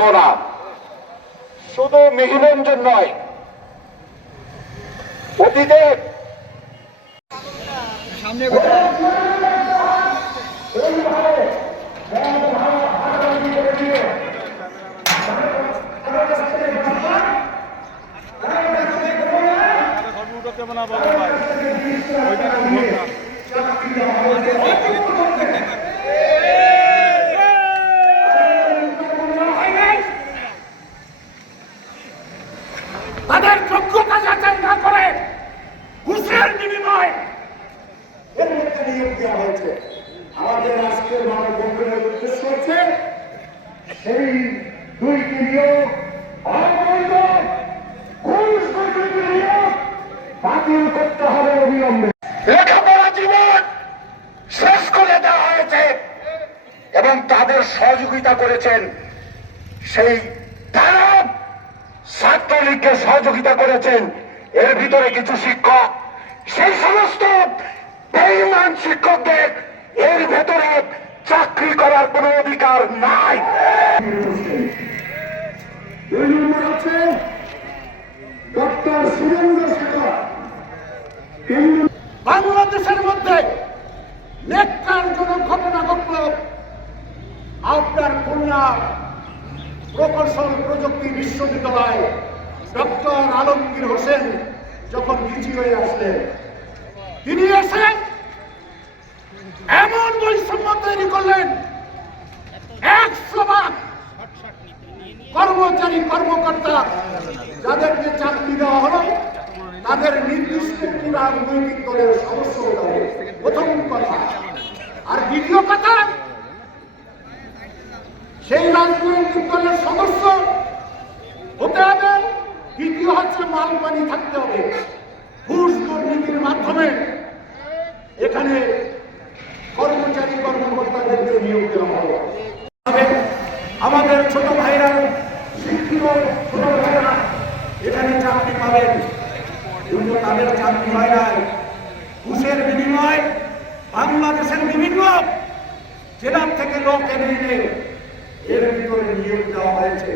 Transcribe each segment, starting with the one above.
বসবো না। শুধু মেহিরঞ্জন নয়, অতীতে সামনে তাদের যোগ্যতা যাচাই না করে ঘুষের বিনিময় এর মধ্যে নিয়োগ দেওয়া হয়েছে। আমাদের আজকের মানববন্ধনের উদ্দেশ্য হচ্ছে সেই দুইটি নিয়োগ অবৈধ ঘুষ দুর্নীতি নিয়োগ বাতিল করতে হবে অবিলম্বে। লেখাপড়া জীবন শেষ করে দেওয়া হয়েছে এবং তাদের সহযোগিতা করেছেন সেই তারা ছাত্রলীগকে সহযোগিতা করেছেন। এর ভিতরে কিছু শিক্ষক, সেই সমস্ত বেঈমান শিক্ষকদের এর ভেতরে চাকরি করার কোন অধিকার নাই। ডক্টর সুরেন্দ্র শেখর বাংলাদেশের মধ্যে নেককারজনক ঘটনা ঘটল। আপনার খুলনা প্রকৌশল প্রযুক্তি বিশ্ববিদ্যালয় ডক্টর আলমগীর হোসেন যখন ভিসি হয়ে আসলেন, তিনি এসে এমন বৈষম্য তৈরি করলেন, 100 কর্মচারী কর্মকর্তা যাদেরকে চাকরি দেওয়া হলো তাদের নির্দিষ্ট একটি রাজনৈতিক দলের সদস্য হতে হবে, প্রথম কথা। আর দ্বিতীয় কথা, সেই রাজনৈতিক দলের সদস্য হতে হবে। দ্বিতীয় হচ্ছে মালপানি থাকতে হবে। ঘুষ দুর্নীতির মাধ্যমে এখানে কর্মচারী কর্মকর্তাদেরকে নিয়োগ দেওয়া হবে। আমাদের ছোট ভাইরা, শিক্ষিত ছোট ভাইরা এখানে চাকরি পাবেন, কিন্তু তাদের চাকরি হয় নাই। ঘুষের বিনিময় বাংলাদেশের বিভিন্ন জেলা থেকে লোক এনে এর ভিতরে নিয়োগ দেওয়া হয়েছে।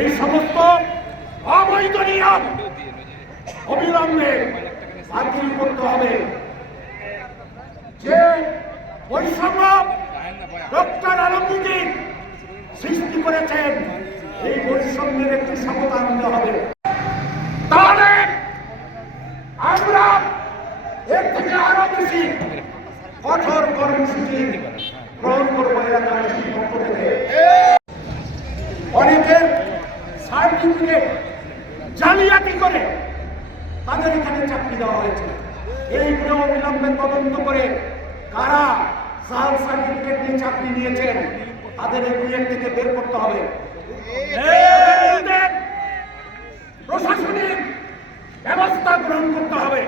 এই সমস্ত অবৈধ নিয়ম অবিলম্বে বাতিল করতে হবে। যে বৈষম্য ডক্টর আলমগীর সৃষ্টি করেছেন, এই বৈষম্যের একটি সমাধান আনতে হবে। তাহলে আমরা এর থেকে আরো বেশি কঠোর কর্মসূচি গ্রহণ করবো এলাকাবাসীর পক্ষ থেকে। অনেকের সার্টিফিকেট জালিয়াতি করে তাদের এখানে চাকরি দেওয়া হয়েছে। এইগুলো অবিলম্বে তদন্ত করে কারা জাল সার্টিফিকেট নিয়ে চাকরি নিয়েছেন তাদের এই দুই থেকে বের করতে হবে। প্রশাসনিক ব্যবস্থা গ্রহণ করতে হবে।